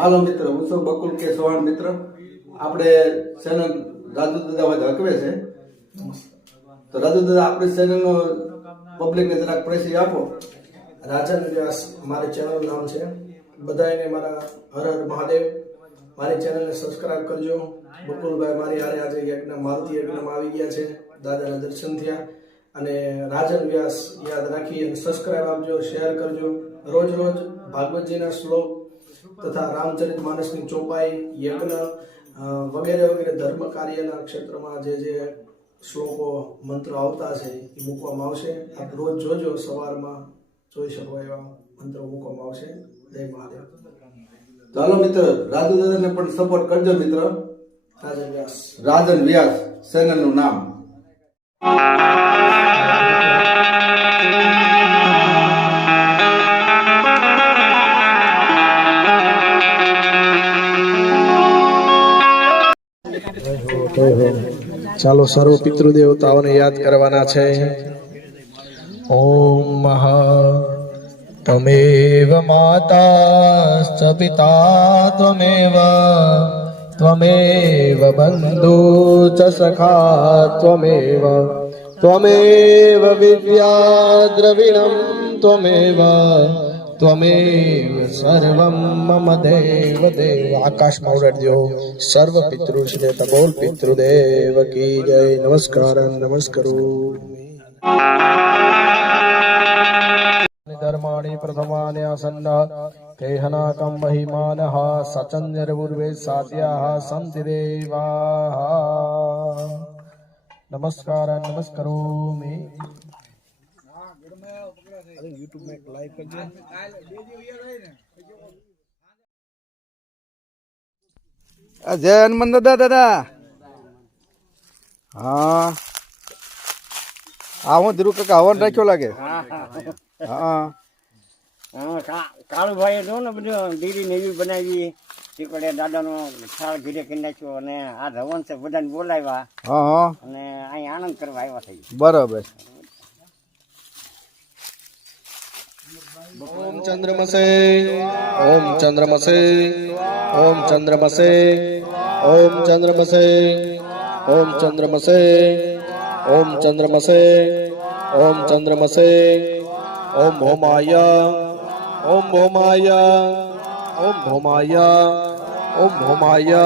હાલો મિત્ર, હું બકુલ કે ચૌહાણ મિત્ર. આપણે ચેનલ રાજુ દાદા વાત હકવે છે. તો રાજુ દાદા, આપણી ચેનલનો પબ્લિકને જરાક પરિચય આપો. રાજન વ્યાસ મારી ચેનલનું નામ છે. બધાને મારા હર હર મહાદેવ. મારી ચેનલને સબસ્ક્રાઇબ કરજો. બકુલભાઈ મારી હારે આજે યજ્ઞ, મારુતિ યજ્ઞમાં આવી ગયા છે. દાદાના દર્શન થયા. અને રાજન વ્યાસ યાદ રાખી અને સબસ્ક્રાઇબ આપજો શેર કરજો. રોજ રોજ ભાગવતજીના શ્લોક તથા રામચરિત માનસની ચોપાઈ યજ્ઞ વગેરે વગેરે ધર્મ કાર્યના ક્ષેત્રમાં જે જે શ્લોકો મંત્રો આવતા છે એ મૂકવામાં આવશે. આપ રોજ જોજો સવારમાં જોઈ શકો એવા મંત્રો મૂકવામાં આવશે. જય મહાદેવ. ચાલો મિત્ર રાજુ દાદાને પણ સપોર્ટ કરજો મિત્ર. રાજન વ્યાસ. રાજન વ્યાસ ચેનલનું નામ. ચાલો સર્વ પિતૃદેવતાઓને યાદ કરવાના છે. ઓમ મહા ત્વમેવ માતા પિતા ત્વમેવ ત્વમેવ બંધુ ચ સખા ત્વમેવ ત્વમેવ વિદ્યા દ્રવિણમ ત્વમેવ त्वमेव मम देव देव आकाश में सर्व पितृ सर्व पितृश्रेत बोल पितृदेव की जय। नमस्कार, नमस्करु। धर्माणि प्रथमानि आसन्न, केहनाकं महिमानः सचञ्जरपूर्वे साध्याः सन्ति देवाः। नमस्कार, नमस्करोमि। યુટ્યુબમાં એક લાઈક કરજો. જય હનુમાન દાદા દાદા. હા. આ હું ધીરુ કાકા હવન રાખ્યો લાગે. હા. હા હા કાળુભાઈ જો ને બધું દીદી નેવી બનાવી. શીકડે દાદાનો છાળ ઘીરે કરી નાખ્યો અને આ ધવન છે બધાને બોલાવ્યા અને અહીં આનંદ કરવા આવ્યા થઈ બરાબર. ओम चंद्रमसे ओम चंद्रमसे ओम चंद्रमसे ओम चंद्रमसे ओम चंद्रमसे ओम चंद्रमसे ओम चंद्रमसे, ओम भोमाया ओम भोमाया, ओम भोमाय, ओम भोमाया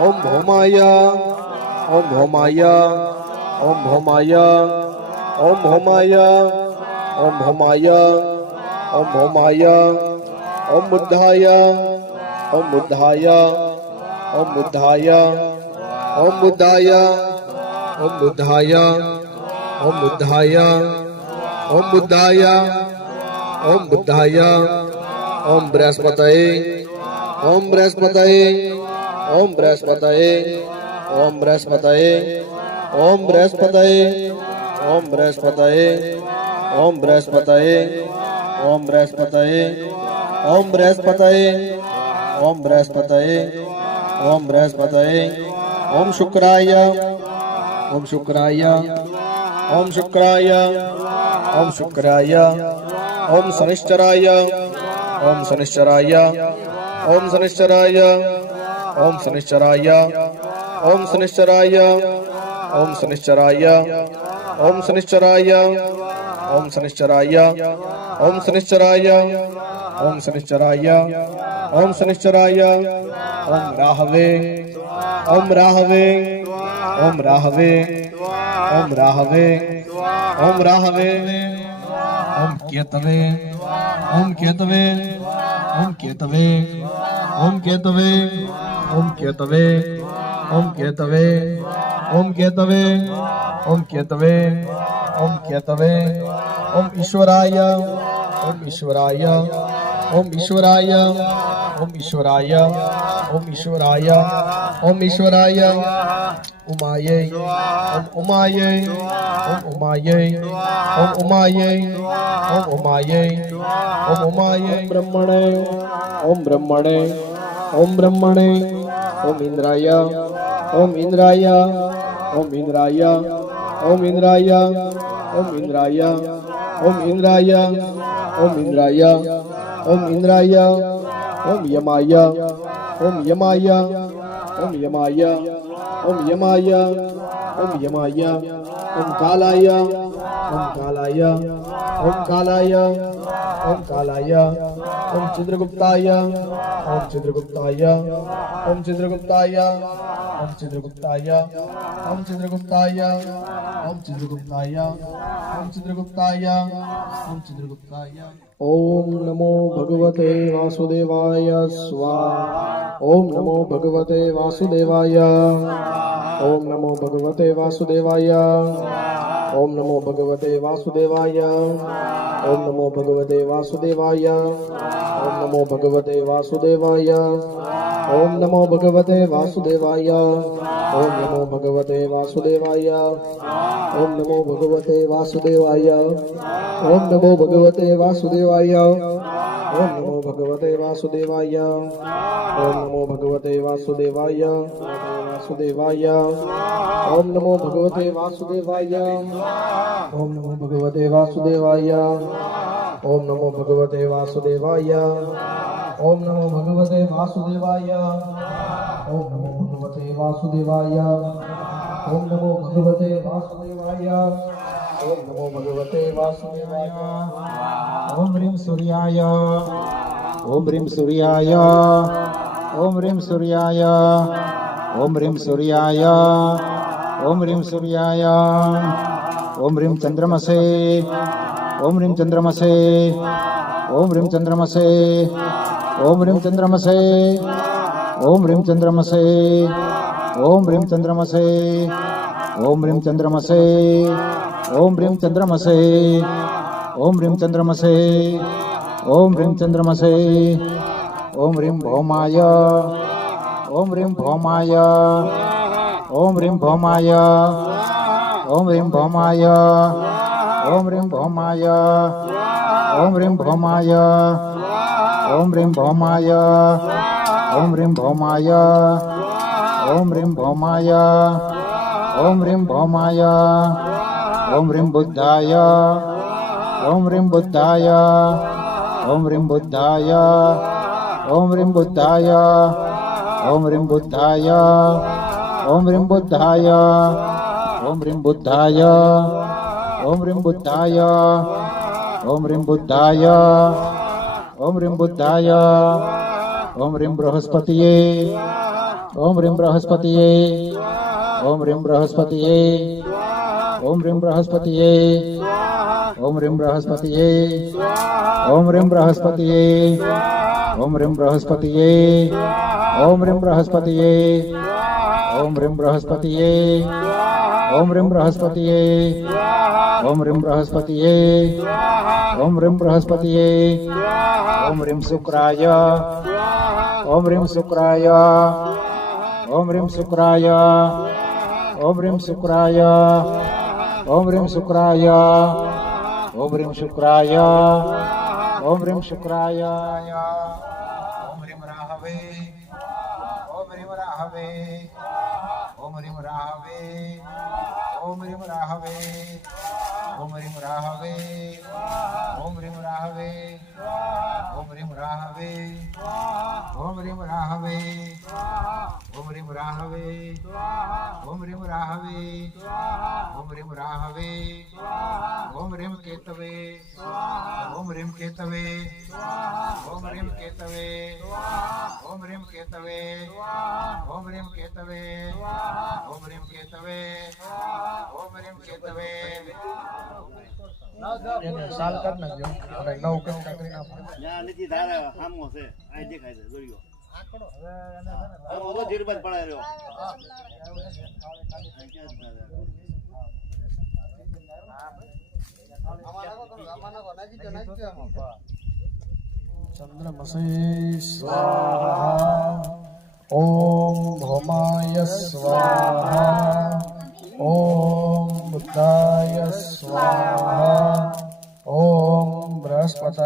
ओम भोमाया ओम भोमाया ओम भोमाया ओम भोमाया। ओम भौमाय ओम भौमाय ओम बुद्धाय ओम बुद्धाय ओम बुद्धाय ओम बुद्धाय ओम बुद्धाय ओम बुद्धाय ओम बुद्धाय ओम बुद्धाय ओम बृहस्पतये ओम बृहस्पतये ओम बृहस्पतये ओम बृहस्पतये ओम बृहस्पतये ओम बृहस्पतये ओम बृहस्पतये। ओम बृहस्पतये। ओम बृहस्पतये। ओम बृहस्पतये। ओम बृहस्पतये। ओम शुक्राय। ओम शुक्राय। ओम शुक्राय। ओम शुक्राय। ओम शनिश्चराय। ओम शनिश्चराय। ओम शनिश्चराय। ओम शनिश्चराय। ओम शनिश्चराय। ओम शनिश्चराय। ओम शनिश्चराय। ओम शनिश्चराय। ओम शनिश्चराय। ओम शनिश्चराय। ओम शनिश्चराय। ओम राहवे। ओम राहवे। ओम राहवे। ओम राहवे। ओम राहवे। ओम केतवे। ओम केतवे। ओम केतवे। ओम केतवे। ओम केतवे। ओम केतवे। ओम केतवे। ओम केतवे। ओम केतवे। ओम ईश्वराय ओम ईश्वराय ओम ईश्वराय ओम ईश्वराय ओम ईश्वराय ओम ईश्वराय। उमाये, ओम उमाय ओम उमाय ओम उमाय ओम उमाय ओम उमाय। ब्रह्मणे, ओम ब्रह्मणे ओम ब्रह्मणे। ओम इंद्राय ओम इंद्राय ओम इंद्राय ओम इंद्राय ओम इंद्राय। ओम इंद्राय ओम इंद्राय ओम इंद्राय, ओम यमाय ओम यमाय ओम यमाय ओम यमाय ओम यमाय, ओम कालाय ओम कालाय ओम कालाय ओम कालाय, ओम चंद्रगुप्ताय ओम चंद्रगुप्ताय ओम चंद्रगुप्ताय ओम चंद्रगुप्ताय ओम चंद्रगुप्ताय ओम चंद्रगुप्ताय ओम चंद्रगुप्ताय ओम चंद्रगुप्ताय ओम नमो भगवते वासुदेवाय। स्वाहा। ओम नमो भगवते वासुदेवाय। ओम नमो भगवते वासुदेवाय। ओम नमो भगवते वासुदेवाय। ओम नमो भगवते वासुदेवाय। ओम नमो भगवते वासुदेवाय। ओम नमो भगवते वासुदेवाय। ओम नमो भगवते वासुदेवाय। ओम नमो भगवते वासुदेवाय। ओम नमो भगवते वासुदेवाय। ओम नमो भगवते वासुदेवाय। ओम नमो भगवते वासुदेवाय। वासुदेवाय ओम नमो भगवते वासुदेवाय। ओम नमो भगवते वासुदेवाय। ओम नमो भगवते वासुदेवाय। ओम नमो भगवते वासुदेवाय। ओम नमो भगवते वासुदेवाय। ओम नमो भगवते वासुदेवाय। ओम नमो भगवते वासुदेवाय। ओम ह्रीं सूर्याय। ओम ह्रीं सूर्याय। ओम ह्रीं सूर्याय। ओम ह्रीं सूर्याय। ओम ह्रीं सूर्याय। ओम ह्रीं चंद्रमसे। ओम ह्रीं चंद्रमसे। ओम ह्रीं चंद्रमसे। ओम ह्रीं चंद्रमसे ओम ह्रीं चंद्रमसे ओम ह्रीं चंद्रमसे ओम ह्रीं चंद्रमसे ओम ह्रीं चंद्रमसे ओम ह्रीं चंद्रमसे ओम ह्रीं चंद्रमसे ओम ह्रीं भौमाय ओम ह्रीं भौमाय ओम ह्रीं भौमाय ओम ह्रीं भौमाय ओम ह्रीं भौमाय ओम ह्रीं भौमाय Om Rim Maya, Om Rim Maya, Om Rim Maya, Om Rim Maya, Om Rim Buddhaya Om Rim Buddhaya Om Rim Buddhaya Om Rim Buddhaya Om Rim Buddhaya Om Rim Buddhaya Om Rim Buddhaya Om Rim Buddhaya Om Rim Buddhaya Om Rim Buddhaya ओम रिम बुद्धाय ओम रिम बृहस्पति ओम रिम बृहस्पति ओम रिम बृहस्पति ओम रिम बृहस्पति ओम रिम बृहस्पति ओम रिम बृहस्पति ओम रिम बृहस्पति ओम रिम बृहस्पति ओम रिम बृहस्पति ओम रिम बृहस्पति ओम रिम बृहस्पति ओम रिम बृहस्पति ओम रिम शुक्राय ओम रिम शुक्राय ओम रिम शुक्राय ओम रिम शुक्राय ओम रिम शुक्राय ओम रिम शुक्राय ओम रिम शुक्राय ओम रिम राहवे ओम रिम राहवे ओम रिम राहवे ओम रिम राहवे ઓમ રીમ રાહવે. ઓમ રીમ રાહવે. ઓમ રીમ રાહવે. ઓમ રીમ રાહવે. ओम रिम राहवे ओम रिम राहवे ओम रिम राहवे ओम रिम केतवे ओम रिम केतवे ओम रिम केतवे ओम रिम केतवे ओम रिम केतवे ओम रिम केतवे ओम रिम केतवे સાલ કરી નાખજો નવ કરી નાખો નથી ધારા સામો છે આ દેખાય છે દોડ્યો હવે હું તો ધીરબંધ પડાય રહ્યો ચંદ્રમસી સ્વાહા ઓમ હોમાય સ્વાહા ઓમ બુદ્ધાય સ્વાહા ઓમ બૃહસ્પતાય